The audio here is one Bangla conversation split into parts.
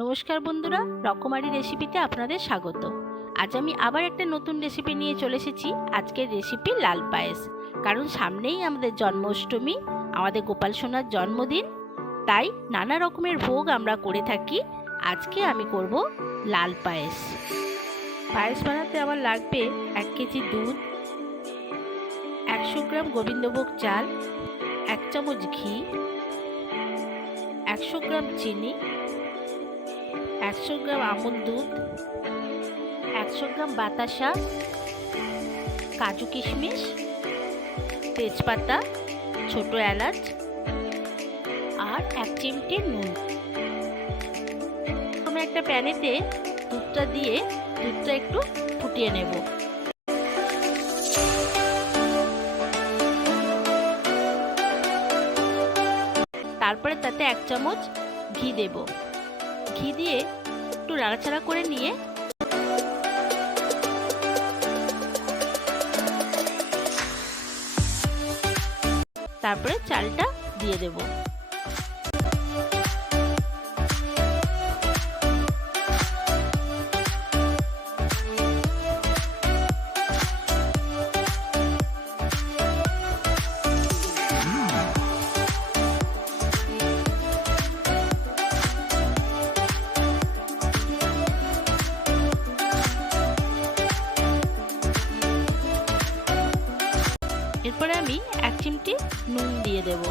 নমস্কার বন্ধুরা, রকমারি রেসিপিতে আপনাদের স্বাগত। আজ আমি আবার একটা নতুন রেসিপি নিয়ে চলে এসেছি। আজকের রেসিপি লাল পায়েস। কারণ সামনেই আমাদের জন্মাষ্টমী, আমাদের গোপাল সোনার জন্মদিন, তাই নানা রকমের ভোগ আমরা করে থাকি। আজকে আমি করব লাল পায়েস। পায়েস বানাতে আমার লাগবে 1 কেজি দুধ, 100 গ্রাম গোবিন্দভোগ চাল, 1 চামচ ঘি, 100 গ্রাম চিনি, 100 গ্রাম আমুল দুধ, 100 গ্রাম বাতাসা, কাজু কিশমিশ, তেজপাতা, ছোট এলাচ আর 1 চিমটি নুন। আমি একটা প্যানেতে দুধটা দিয়ে দুধটা একটু ফুটিয়ে নেব। তারপরে তাতে 1 চামচ ঘি দেব। ঘি দিয়ে একটু নাড়াচাড়া করে নিয়ে তারপরে চালটা দিয়ে দেব। এরপরে আমি 1 চিমটি নুন দিয়ে দেব।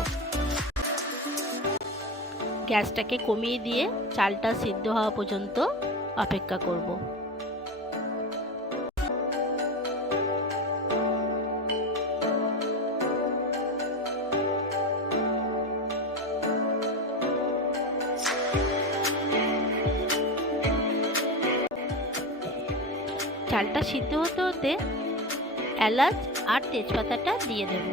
গ্যাসটাকে কমিয়ে দিয়ে চালটা সিদ্ধ হওয়া পর্যন্ত অপেক্ষা করব। চালটা সিদ্ধ হতে হতে এলাচ আর তেজপাতাটা দিয়ে দেব।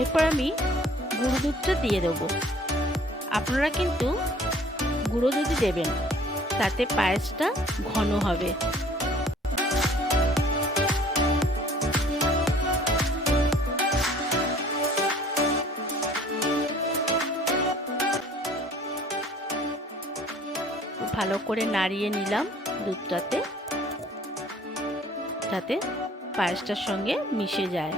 এরপর আমি গুঁড়ো দুধটা দিয়ে দেবো। আপনারা কিন্তু গুঁড়ো দুধ দেবেন, তাতে পায়েসটা ঘন হবে। ভালো করে নাড়িয়ে নিলাম দুধটাতে, যাতে পায়েসটার সঙ্গে মিশে যায়।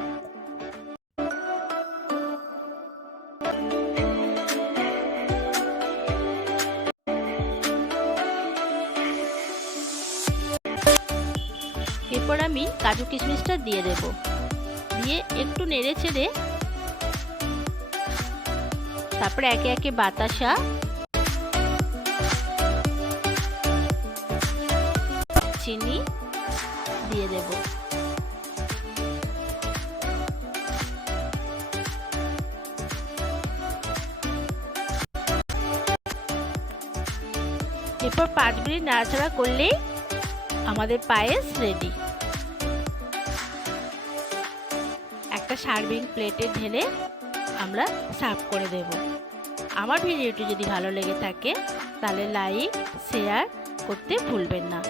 এরপর আমি কাজু কিশমিশটা দিয়ে দেব। দিয়ে একটু নেড়ে চেড়ে তারপরে একে একে বাতাসা, চিনি দিয়ে দেব। এরপর 5 মিনিট নাড়াচাড়া করলেই আমাদের পায়েস রেডি। একটা সার্ভিং প্লেটে ঢেলে আমরা সার্ভ করে দেব। আমার ভিডিওটি যদি ভালো লেগে থাকে তাহলে লাইক শেয়ার করতে ভুলবেন না,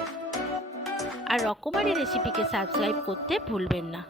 আর রকমারি রেসিপিকে সাবস্ক্রাইব করতে ভুলবেন না।